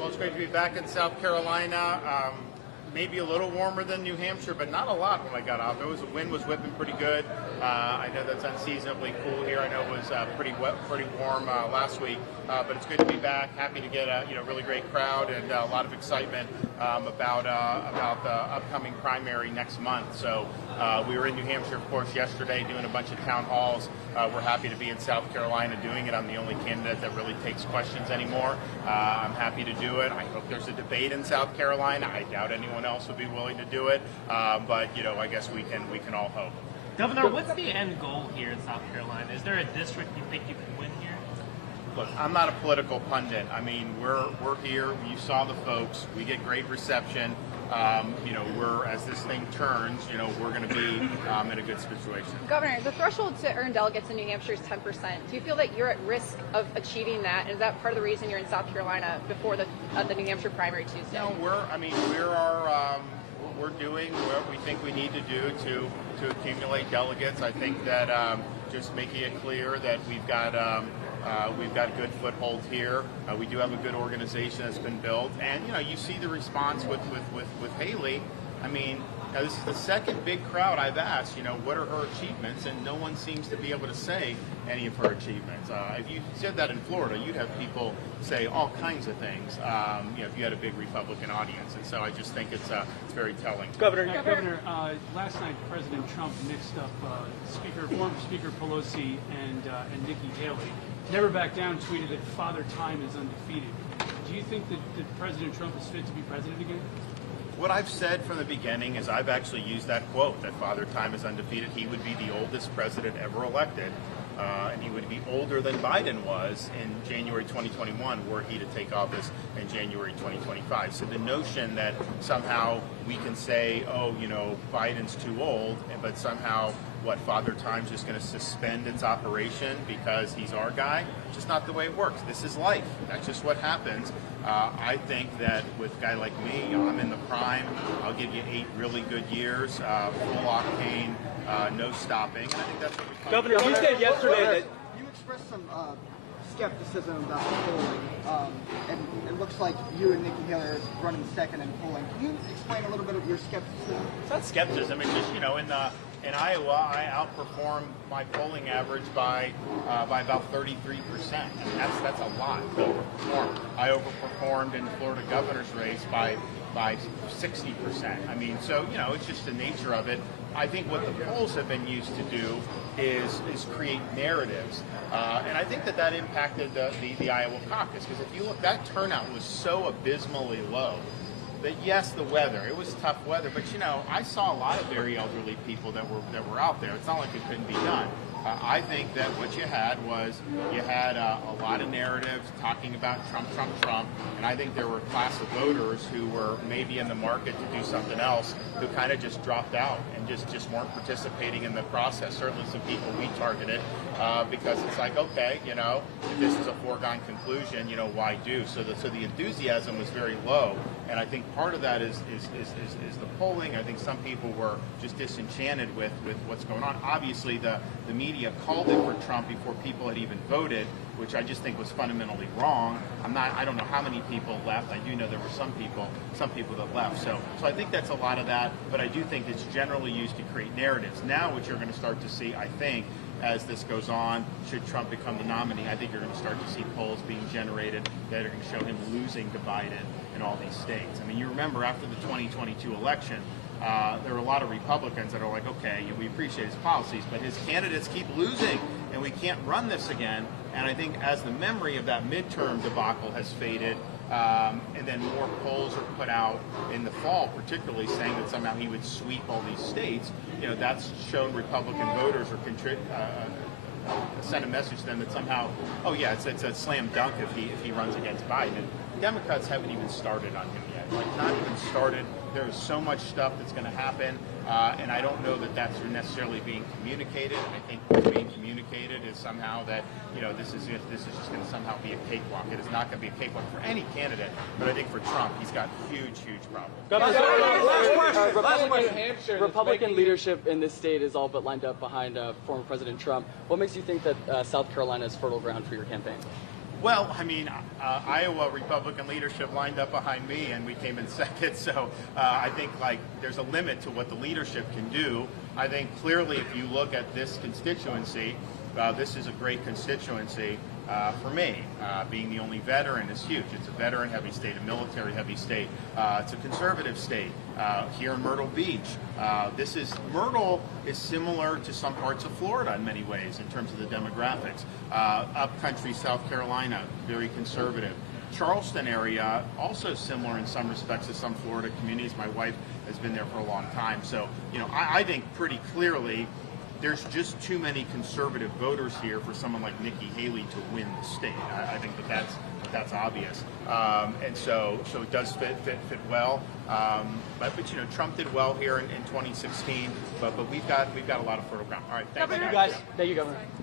Well, it's great to be back in South Carolina. Maybe a little warmer than New Hampshire, but not a lot when I got off. The wind was whipping pretty good. I know that's unseasonably cool here. I know it was pretty wet, pretty warm last week, but it's good to be back. Happy to get a really great crowd and a lot of excitement about the upcoming primary next month. So we were in New Hampshire, of course, yesterday doing a bunch of town halls. We're happy to be in South Carolina doing it. I'm the only candidate that really takes questions anymore. I'm happy to do it. I hope there's a debate in South Carolina. I doubt anyone else would be willing to do it, but I guess we can all hope. Governor, what's the end goal here in South Carolina? Is there a district you think you can win here? Look, I'm not a political pundit. I mean, we're here. You saw the folks. We get great reception. We're as this thing turns, we're going to be in a good situation. Governor, the threshold to earn delegates in New Hampshire is 10%. Do you feel that you're at risk of achieving that? Is that part of the reason you're in South Carolina before the New Hampshire primary Tuesday? No, we're doing what we think we need to do to accumulate delegates. I think that just making it clear that we've got a good foothold here. We do have a good organization that's been built, and you see the response with Haley. I mean, this is the second big crowd I've asked, what are her achievements, and no one seems to be able to say any of her achievements. If you said that in Florida, you'd have people say all kinds of things, if you had a big Republican audience, and so I just think it's very telling. Governor, last night President Trump mixed up former Speaker Pelosi and Nikki Haley. Never Back Down tweeted that Father Time is undefeated. Do you think that President Trump is fit to be president again? What I've said from the beginning is I've actually used that quote, that Father Time is undefeated. He would be the oldest president ever elected, and he would be older than Biden was in January 2021, were he to take office in January 2025. So the notion that somehow we can say, Biden's too old, but somehow Father Time's just going to suspend its operation because he's our guy, just not the way it works. This is life. That's just what happens. I think that with a guy like me, I'm in the prime. I'll give you 8 really good years, full octane, no stopping. And I think that's what we come Governor, you said yesterday that you expressed some skepticism about polling, and it looks like you and Nikki Haley are running second in polling. Can you explain a little bit of your skepticism? It's not skepticism. It's just, in Iowa, I outperformed my polling average by about 33%. I mean, that's a lot to overperform. I overperformed in the Florida governor's race by 60%. I mean, so it's just the nature of it. I think what the polls have been used to do is create narratives, and I think that impacted the Iowa caucus, because if you look, that turnout was so abysmally low. But yes, the weather, it was tough weather, but I saw a lot of very elderly people that were out there. It's not like it couldn't be done. I think that what you had a lot of narratives talking about Trump, and I think there were a class of voters who were maybe in the market to do something else who kind of just dropped out and just weren't participating in the process. Certainly some people we targeted because it's like, okay, if this is a foregone conclusion, why do? So the enthusiasm was very low, and I think part of that is the polling. I think some people were just disenchanted with what's going on. Obviously, the media called it for Trump before people had even voted, which I just think was fundamentally wrong. I don't know how many people left. I do know there were some people that left. So I think that's a lot of that, but I do think it's generally used to create narratives. Now what you're going to start to see, I think, as this goes on, should Trump become the nominee, I think you're going to start to see polls being generated that are going to show him losing to Biden in all these states. I mean, you remember after the 2022 election, there were a lot of Republicans that are like, okay, we appreciate his policies, but his candidates keep losing, and we can't run this again. And I think as the memory of that midterm debacle has faded, and then more polls are put out in the fall, particularly saying that somehow he would sweep all these states, that's shown Republican voters or send a message to them that somehow, oh yeah, it's a slam dunk if he runs against Biden. And Democrats haven't even started on him yet, not even started. There is so much stuff that's going to happen, and I don't know that that's necessarily being communicated. I think what's being communicated is somehow that this is just going to somehow be a cakewalk. It is not going to be a cakewalk for any candidate, but I think for Trump, he's got huge problems. Last question. Republican leadership in this state is all but lined up behind former President Trump. What makes you think that South Carolina is fertile ground for your campaign? Well, I mean, Iowa Republican leadership lined up behind me, and we came in second. So I think there's a limit to what the leadership can do. I think clearly, if you look at this constituency, this is a great constituency for me. Being the only veteran is huge. It's a veteran-heavy state, a military-heavy state. It's a conservative state. Here in Myrtle Beach, Myrtle is similar to some parts of Florida in many ways in terms of the demographics. Upcountry South Carolina, very conservative. Charleston area, also similar in some respects to some Florida communities. My wife has been there for a long time. So, I think pretty clearly there's just too many conservative voters here for someone like Nikki Haley to win the state. I think that's obvious, and so it does fit well. But Trump did well here in 2016, but we've got a lot of fertile ground. All right, thank you guys. Thank you, Governor.